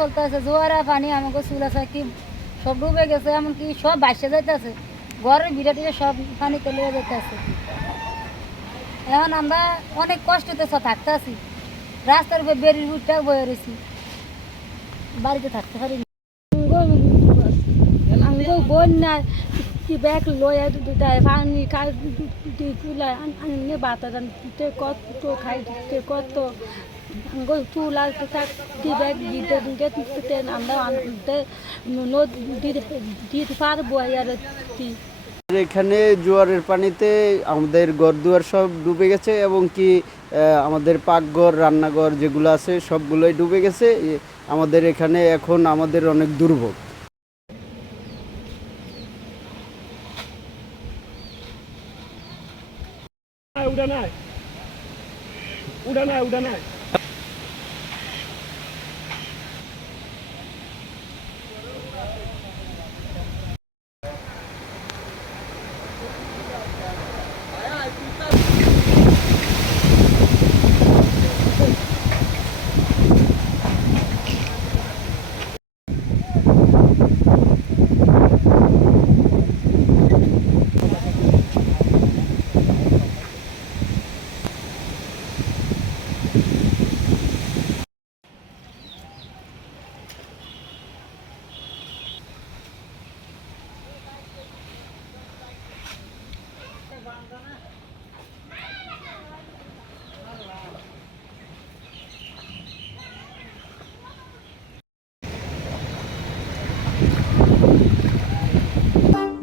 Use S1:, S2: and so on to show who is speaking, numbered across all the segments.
S1: এখানে অনেক বন্যা চলতে আছে জোয়ারা পানি, আমাকে চুল আছে কি, সব ডুবে গেছে, এমনকি সব ভাসে যাইতেছে। ঘরের টিড়ে সব পানি লেগে যাইতেছে। এখন আমরা অনেক কষ্টতে সব থাকতে আছি রাস্তার উপরে বেরির উঠটা বয়ে রয়েছি। বাড়িতে থাকতে পারি আমগো বন্যা, কি ব্যাগ লয়ে দুটা পানি খাই তুলা আনলে বাতা দিতে কত খাই কত। আমগো চুলা কি ব্যাগ দিতে দিতে আমরা আনতে নদী দিতে পারব আর কি
S2: এখানে জোয়ারের পানিতে আমাদের ঘরদুয়ার সব ডুবে গেছে এবং কি আমাদের পাকঘর রান্নাঘর যেগুলো আছে সবগুলোই ডুবে গেছে। আমাদের এখানে এখন আমাদের অনেক দুর্ভোগ।
S3: উড়া নাই উড়া নাই উড়া নাই।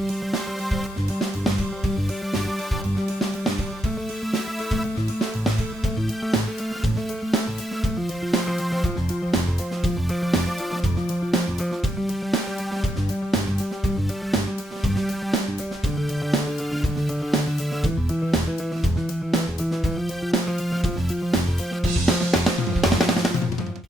S4: thank you